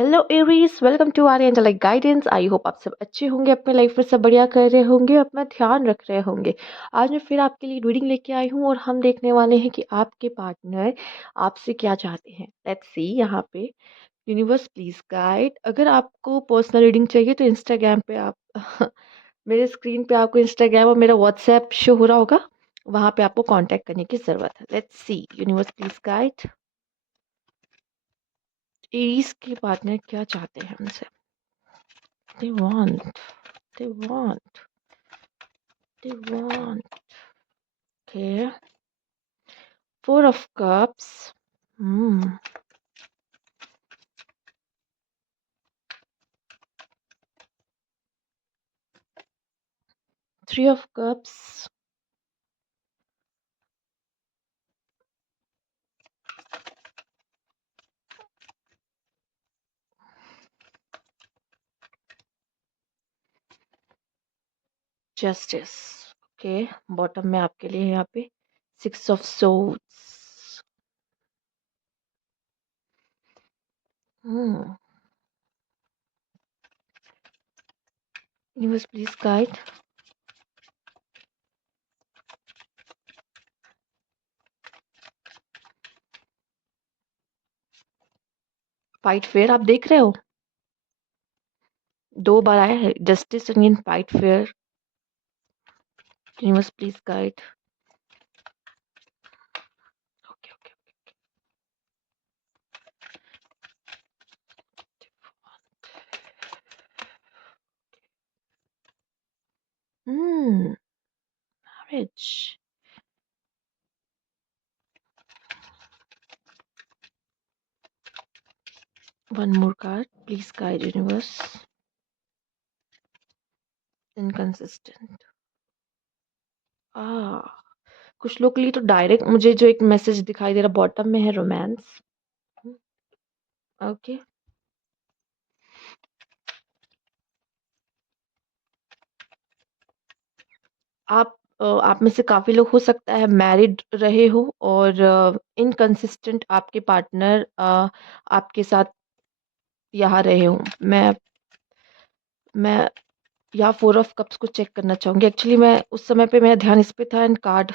Hello Aries, welcome to our angelic guidance. I hope आप सब अच्छे होंगे, अपने लाइफ में सब बढ़िया कर रहे होंगे, अपना ध्यान रख रहे होंगे। आज मैं फिर आपके लिए रीडिंग लेके आई हूँ और हम देखने वाले हैं कि आपके पार्टनर आपसे क्या चाहते हैं। लेट्स सी यहाँ पे। Universe please guide. अगर आपको पर्सनल रीडिंग चाहिए तो इंस्टाग्राम पे आप मेरे स्क्रीन पे आपको इंस्टाग्राम और मेरा व्हाट्सएप शो हो रहा होगा, वहाँ पे आपको कांटेक्ट करने की ज़रूरत है। Let's see universe please guide. Aries के पार्टनर क्या चाहते हैं हमसे? They want. They want. They want. Okay. Four of Cups. Hmm. Three of Cups. Justice. Okay. Bottom में आपके लिए यहाँ पे six of swords. Hmm. Universe, please guide. Fight fair आप देख रहे हो, दो बार आया है justice again fight fair. Universe please guide. Okay okay. Marriage. One more card please guide universe. Inconsistent. आ कुछ लोग के लिए तो डायरेक्ट मुझे जो एक मैसेज दिखाई दे रहा बॉटम में है रोमांस. ओके. आप में से काफी लोग हो सकता है मैरिड रहे हो और इनकंसिस्टेंट आपके पार्टनर आपके साथ यहाँ रहे हो. मैं यहाँ फोर ऑफ कप्स को चेक करना चाहूंगी. एक्चुअली मैं उस समय पे मेरा ध्यान इस पे था. And card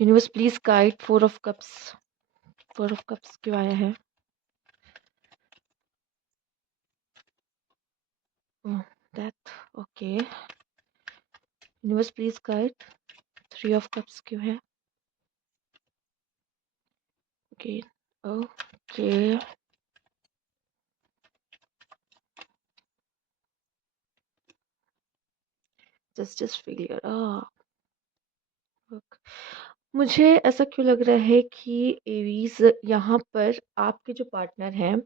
universe please guide. Four of cups. Four of cups क्यों आया है? That. Okay. Universe please guide. Three of cups क्यों है? ओके. ओके. Justice failure. मुझे ऐसा क्यों लग रहा है कि एरीज यहाँ पर आपके जो पार्टनर हैं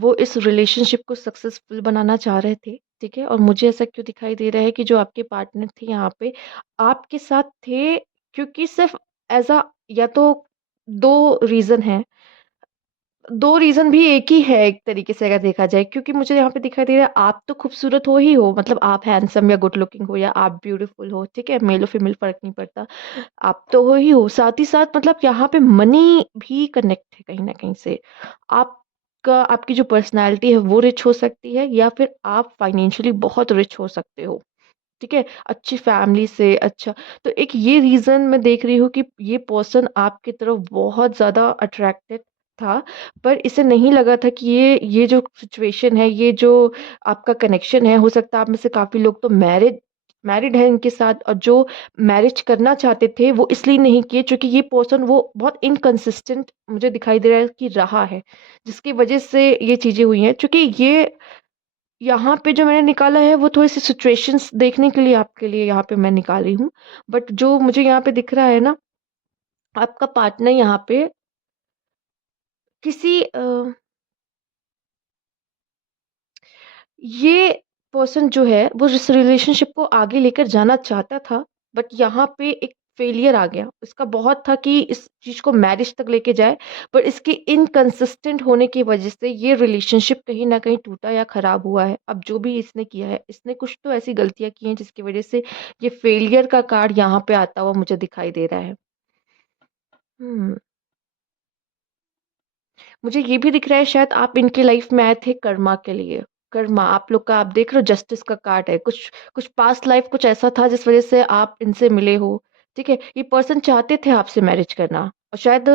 वो इस रिलेशनशिप को सक्सेसफुल बनाना चाह रहे थे. ठीक है. और मुझे ऐसा क्यों दिखाई दे रहा है कि जो आपके पार्टनर थे यहाँ पे आपके साथ थे क्योंकि सिर्फ एज अ, या तो दो रीजन है. दो रीजन भी एक ही है एक तरीके से अगर देखा जाए, क्योंकि मुझे यहाँ पे दिखाई दे रहा है आप तो खूबसूरत हो ही हो, मतलब आप हैंडसम या गुड लुकिंग हो या आप ब्यूटीफुल हो. ठीक है. मेल और फीमेल फर्क नहीं पड़ता. आप तो हो ही हो. साथ ही साथ मतलब यहाँ पे मनी भी कनेक्ट है कहीं ना कहीं से. आपका आपकी जो पर्सनालिटी है वो रिच हो सकती है या फिर आप फाइनेंशियली बहुत रिच हो सकते हो. ठीक है. अच्छी फैमिली से. अच्छा. तो एक ये रीजन मैं देख रही हूँ कि ये पर्सन आपकी तरफ बहुत ज्यादा अट्रैक्टेड था. पर इसे नहीं लगा था कि ये जो सिचुएशन है, ये जो आपका कनेक्शन है, हो सकता है आप में से काफी लोग तो मैरिड मैरिड है इनके साथ, और जो मैरिज करना चाहते थे वो इसलिए नहीं किए क्योंकि ये पर्सन वो बहुत इनकंसिस्टेंट मुझे दिखाई दे रहा है कि रहा है, जिसकी वजह से ये चीजें हुई हैं. क्योंकि ये यहाँ पे जो मैंने निकाला है वो थोड़ी सी सिचुएशंस देखने के लिए आपके लिए यहाँ पे मैं निकाल रही हूँ. बट जो मुझे यहाँ पे दिख रहा है ना, आपका पार्टनर यहाँ पे किसी ये पर्सन जो है वो इस रिलेशनशिप को आगे लेकर जाना चाहता था. बट यहाँ पे एक फेलियर आ गया. इसका बहुत था कि इस चीज को मैरिज तक लेके जाए, पर इसके इनकंसिस्टेंट होने की वजह से ये रिलेशनशिप कहीं ना कहीं टूटा या खराब हुआ है. अब जो भी इसने किया है, इसने कुछ तो ऐसी गलतियां की हैं जिसकी वजह से ये फेलियर का कार्ड यहाँ पे आता हुआ मुझे दिखाई दे रहा है. हम्म मुझे ये भी दिख रहा है शायद आप इनके लाइफ में आए थे कर्मा के लिए। कर्मा आप लोग का आप देख रहे हो जस्टिस का कार्ड है। कुछ पास्ट लाइफ कुछ ऐसा था जिस वज़ह से आप इनसे मिले हो, ठीक है? ये पर्सन चाहते थे आपसे मैरिज करना और शायद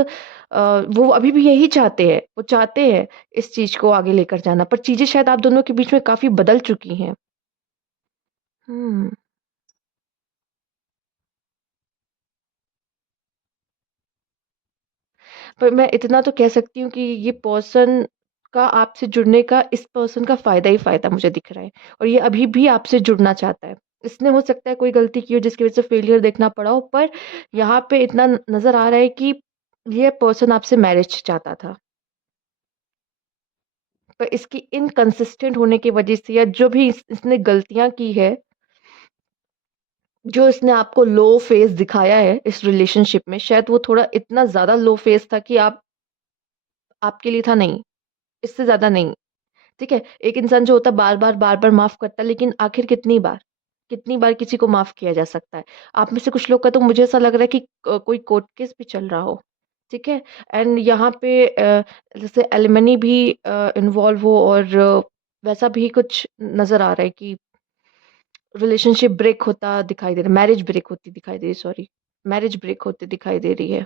वो अभी भी यही चाहते हैं। वो चाहते हैं इस चीज़ को आगे लेकर जाना, पर चीज़ें शायद आप दोनों के बीच में काफ़ी बदल चुकी हैं। हुँ। पर मैं इतना तो कह सकती हूँ कि ये पर्सन का आपसे जुड़ने का इस पर्सन का फ़ायदा ही फ़ायदा मुझे दिख रहा है और ये अभी भी आपसे जुड़ना चाहता है। इसने हो सकता है कोई गलती की हो जिसकी वज़ह से फेलियर देखना पड़ा हो, पर यहाँ पे इतना न नज़र आ रहा है कि ये पर्सन आपसे मैरिज चाहता था। पर इसकी इनकंसिस्टेंट होने की वज़ह से या जो भी इसने गलतियाँ की है, जो इसने आपको लो फ़ेज़ दिखाया है इस रिलेशनशिप में, शायद वो थोड़ा इतना ज़्यादा लो फ़ेज़ था कि आप आपके लिए था नहीं, इससे ज़्यादा नहीं। ठीक है? एक इंसान जो होता है बार-बार, बार-बार माफ़ करता है, लेकिन आखिर कितनी बार? कितनी बार किसी को माफ़ किया जा सकता है? आप में से कुछ लोग का तो मुझे ऐसा लग रहा है कि कोई कोर्ट केस भी चल रहा हो, ठीक है? एंड यहाँ पे जैसे एलिमनी भी इन्वॉल्व हो और वैसा भी कुछ नज़र आ रहा है कि रिलेशनशिप ब्रेक होता दिखाई दे रहा है, मैरिज ब्रेक होती दिखाई दे रही है, सॉरी, मैरिज ब्रेक होती दिखाई दे रही है।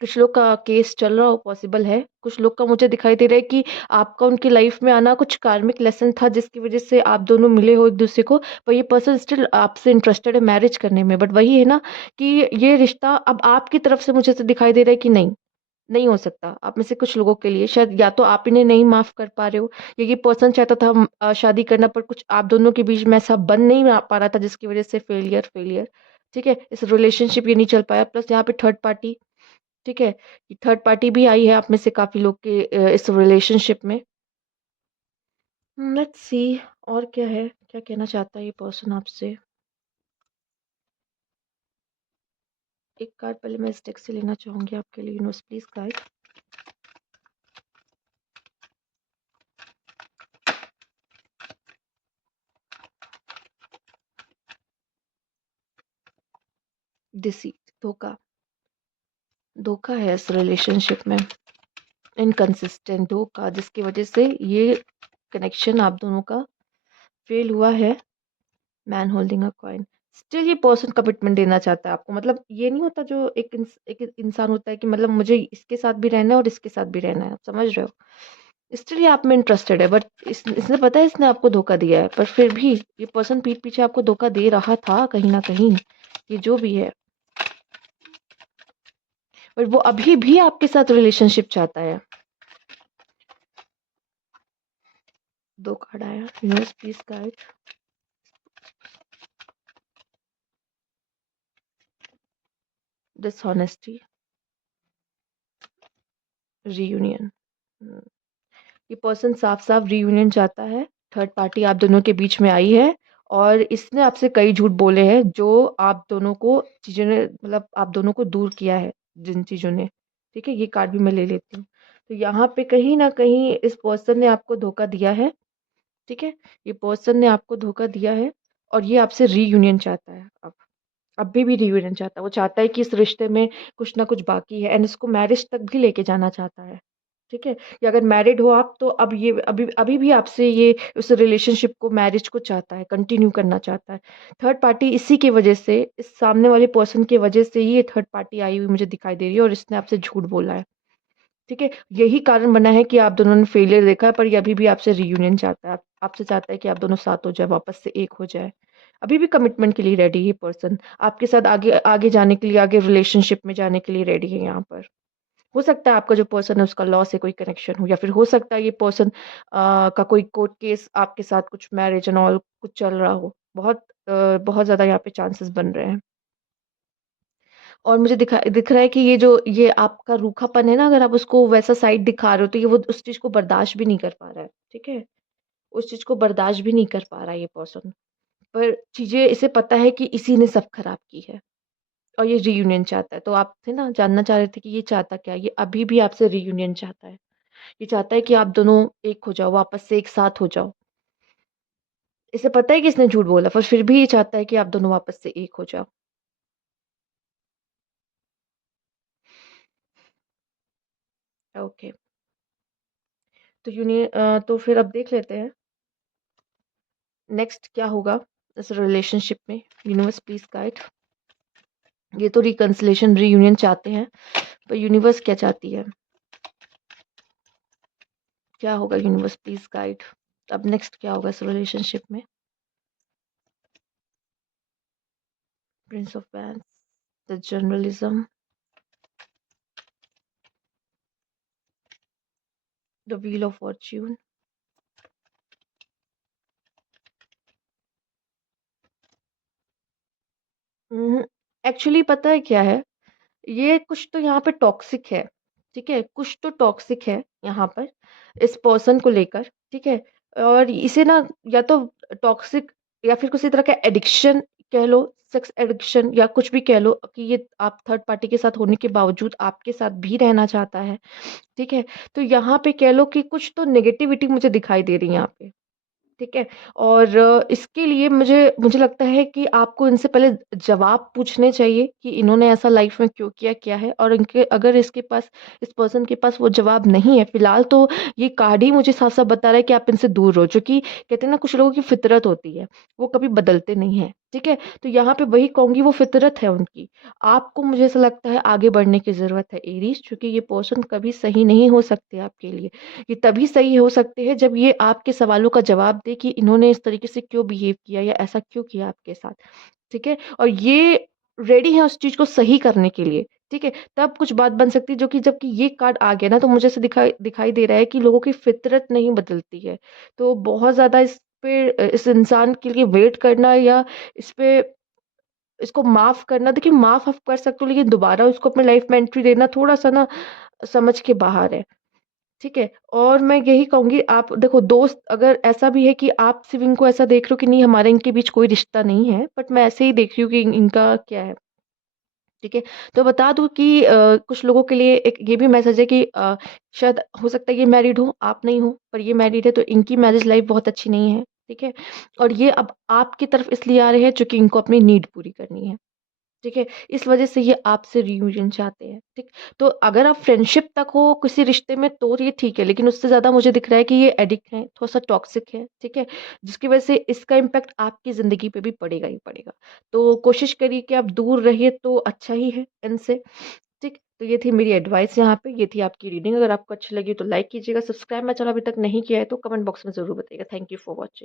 कुछ लोग का केस चल रहा हो पॉसिबल है। कुछ लोग का मुझे दिखाई दे रहा है कि आपका उनकी लाइफ में आना कुछ कार्मिक लेसन था जिसकी वज़ह से आप दोनों मिले हो एक-दूसरे को, पर ये पर्सन स्टिल आपसे इंटरेस्टेड है मैरिज करने में। बट वही है ना कि ये रिश्ता अब आपकी तरफ से मुझे ऐसा दिखाई दे रहा है कि नहीं, नहीं हो सकता। आप में से कुछ लोगों के लिए शायद या तो आप इन्हें नहीं माफ़ कर पा रहे हो या ये पर्सन चाहता था शादी करना पर कुछ आप दोनों के बीच में ऐसा बन नहीं पा रहा था जिसकी वज़ह से फेलियर, ठीक है? इस रिलेशनशिप ये नहीं चल पाया प्लस यहाँ पे थर्ड पार्टी ठीक है? थर्ड पार्टी भी आई है आप में से काफ़ी लोग के इस रिलेशनशिप में। लेट्स सी और क्या है? क्या कहना चाहता है ये पर्सन आपसे? एक कार्ड पहले मैं इस डेक से लेना चाहूँगी आपके लिए यूनिवर्स प्लीज़ गाइड। डिसीट धोखा, धोखा है इस रिलेशनशिप में। इनकंसिस्टेंट धोखा जिसकी वज़ह से ये कनेक्शन आप दोनों का फ़ेल हुआ है। Man holding a coin. Still ये पर्सन कमिटमेंट देना चाहता है आपको। मतलब ये नहीं होता जो एक इंसान होता है कि मतलब मुझे इसके साथ भी रहना है और इसके साथ भी रहना है। आप समझ रहे हो? स्टिल ये आप में इंटरेस्टेड है बट इसने पता है इसने आपको धोखा दिया है। पर फिर भी ये पर्सन पीठ पीछे आपको धोखा दे रहा था कहीं न कहीं। ये जो भी है। पर वो अभी भी आपके साथ रिलेशनशिप चाहता है। 2 कार्ड आया। Universe please guide. Dishonesty, reunion. हुँ। ये पर्सन साफ-साफ रियूनियन चाहता है। थर्ड पार्टी आप दोनों के बीच में आई है और इसने आपसे कई झूठ बोले हैं जो आप दोनों को चीज़ों ने मतलब आप दोनों को दूर किया है जिन चीज़ों ने। ठीक है? ये कार्ड भी मैं ले लेती हूँ। तो यहाँ पे कहीं न कहीं इस पर्सन ने आपको धोखा दिया है। ठीक है? ये पर्सन ने आपको धोखा दिया है और ये आपसे रियूनियन चाहता है अब। अभी भी रियूनियन चाहता है। वो चाहता है कि इस रिश्ते में कुछ न कुछ बाकी है एंड इसको मैरिज तक भी लेके जाना चाहता है। ठीक है? या अगर मैरिड हो आप तो अब ये अभी अभी भी आपसे ये उस रिलेशनशिप को मैरिज को चाहता है, कंटिन्यू करना चाहता है। थर्ड पार्टी इसी की वजह से, इस सामने वाले पर्सन की वजह से ही ये थर्ड पार्टी आई हुई मुझे दिखाई दे रही है और इसने आपसे झूठ बोला है। ठीक है? यही कारण बना है कि आप दोनों ने फेलियर देखा है पर ये अभी भी आपसे रियूनियन चाहता है। आपसे चाहता है कि आप दोनों साथ हो जाए, वापस से एक हो जाए। अभी भी कमिटमेंट के लिए रेडी है ये पर्सन। आपके साथ आगे आगे जाने के लिए, आगे रिलेशनशिप में जाने के लिए रेडी है यहाँ पर। हो सकता है आपका जो पर्सन है उसका लॉ से कोई कनेक्शन हो या फिर हो सकता है ये पर्सन का कोई कोर्ट केस आपके साथ कुछ मैरिज एंड ऑल कुछ चल रहा हो। बहुत ज़्यादा यहाँ पे चांसेस बन रहे हैं। और मुझे दिख रहा है कि ये आपका रूखापन है ना अगर आप उसको वैसा साइड दिखा रहे हो तो ये वो उस चीज़ को बर्दाश्त भी नहीं कर पा रहा है, ठीक है? उस चीज़ को बर्दाश्त भी नहीं कर पा रहा है ये पर्सन। पर चीज़ें इसे पता है कि इसी ने सब खराब की है और ये रियूनियन चाहता है। तो आप थे ना जानना चाह रहे थे कि ये चाहता क्या है? ये अभी भी आपसे रियूनियन चाहता है। ये चाहता है कि आप दोनों एक हो जाओ, वापस से एक साथ हो जाओ। इसे पता है कि इसने झूठ बोला पर फिर भी ये चाहता है कि आप दोनों वापस से एक हो जाओ। ओके। तो तो फिर अब देख लेते हैं नेक्स्ट क्या होगा इस रिलेशनशिप में। Universe please guide. ये तो रिकंसिलेशन रीयूनियन चाहते हैं, पर यूनिवर्स क्या चाहती है, क्या होगा यूनिवर्स प्लीज गाइड। अब नेक्स्ट क्या होगा इस रिलेशनशिप में। Prince of vents, the journalism, the wheel of Fortune. Actually पता है क्या है, ये कुछ तो यहाँ पे टॉक्सिक है। ठीक है, कुछ तो टॉक्सिक है यहाँ पर इस पर्सन को लेकर। ठीक है, और इसे ना या तो टॉक्सिक या फिर किसी तरह का एडिक्शन कह लो, सेक्स एडिक्शन या कुछ भी कह लो, कि ये आप थर्ड पार्टी के साथ होने के बावजूद आपके साथ भी रहना चाहता है। ठीक है, तो यहाँ पे कह लो कि कुछ तो नेगेटिविटी मुझे दिखाई दे रही है यहाँ पे। ठीक है, और इसके लिए मुझे मुझे लगता है कि आपको इनसे पहले जवाब पूछने चाहिए कि इन्होंने ऐसा लाइफ में क्यों किया, क्या है, और इनके अगर इसके पास, इस पर्सन के पास वो जवाब नहीं है फिलहाल, तो ये कार्ड ही मुझे साफ साफ बता रहा है कि आप इनसे दूर रहो। जो कि कहते हैं ना, कुछ लोगों की फितरत होती है, वो कभी बदलते नहीं है। ठीक है, तो यहाँ पे वही कहूंगी, वो फितरत है उनकी। आपको, मुझे ऐसा लगता है, आगे बढ़ने की जरूरत है एरीज, क्योंकि ये पर्सन कभी सही नहीं हो सकते आपके लिए। ये तभी सही हो सकते हैं जब ये आपके सवालों का जवाब दे कि इन्होंने इस तरीके से क्यों बिहेव किया या ऐसा क्यों किया आपके साथ। ठीक है, और ये रेडी है उस चीज को सही करने के लिए। ठीक है, तब कुछ बात बन सकती है। जो कि जबकि ये कार्ड आ गया ना, तो मुझे ऐसे दिखाई दिखाई दे रहा है कि लोगों की फितरत नहीं बदलती है। तो बहुत ज्यादा इस पे, इस इंसान के लिए वेट करना या इस पे, इसको माफ करना, देखिए माफ आप कर सकते हो, लेकिन दोबारा उसको अपने लाइफ में एंट्री देना थोड़ा सा ना समझ के बाहर है। ठीक है, और मैं यही कहूंगी, आप देखो दोस्त, अगर ऐसा भी है कि आप सिर्फ इनको ऐसा देख रहे हो कि नहीं हमारे इनके बीच कोई रिश्ता नहीं है, बट मैं ऐसे ही देख रही हूँ कि इनका क्या है। ठीक है, तो बता दूं कि कुछ लोगों के लिए एक ये भी मैसेज है कि शायद हो सकता है ये मैरिड हो, आप नहीं हो, पर ये मैरिड है, तो इनकी मैरिज लाइफ बहुत अच्छी नहीं है। ठीक है, और ये अब आपकी तरफ इसलिए आ रहे हैं क्योंकि इनको अपनी नीड पूरी करनी है। ठीक है, इस वजह से ये आपसे रियूनियन चाहते हैं। ठीक, तो अगर आप फ्रेंडशिप तक हो किसी रिश्ते में तो ये ठीक है, लेकिन उससे ज्यादा मुझे दिख रहा है कि ये एडिक्ट है, थोड़ा सा टॉक्सिक है। ठीक है, जिसकी वजह से इसका इम्पैक्ट आपकी जिंदगी पे भी पड़ेगा ही पड़ेगा। तो कोशिश करिए कि आप दूर रहिए तो अच्छा ही है इनसे। ठीक, तो ये थी मेरी एडवाइस यहाँ पे, ये थी आपकी रीडिंग। अगर आपको अच्छी लगी तो लाइक कीजिएगा, सब्सक्राइब मेरा चैनल अभी तक नहीं किया है तो कमेंट बॉक्स में जरूर बताइएगा। Thank you for watching.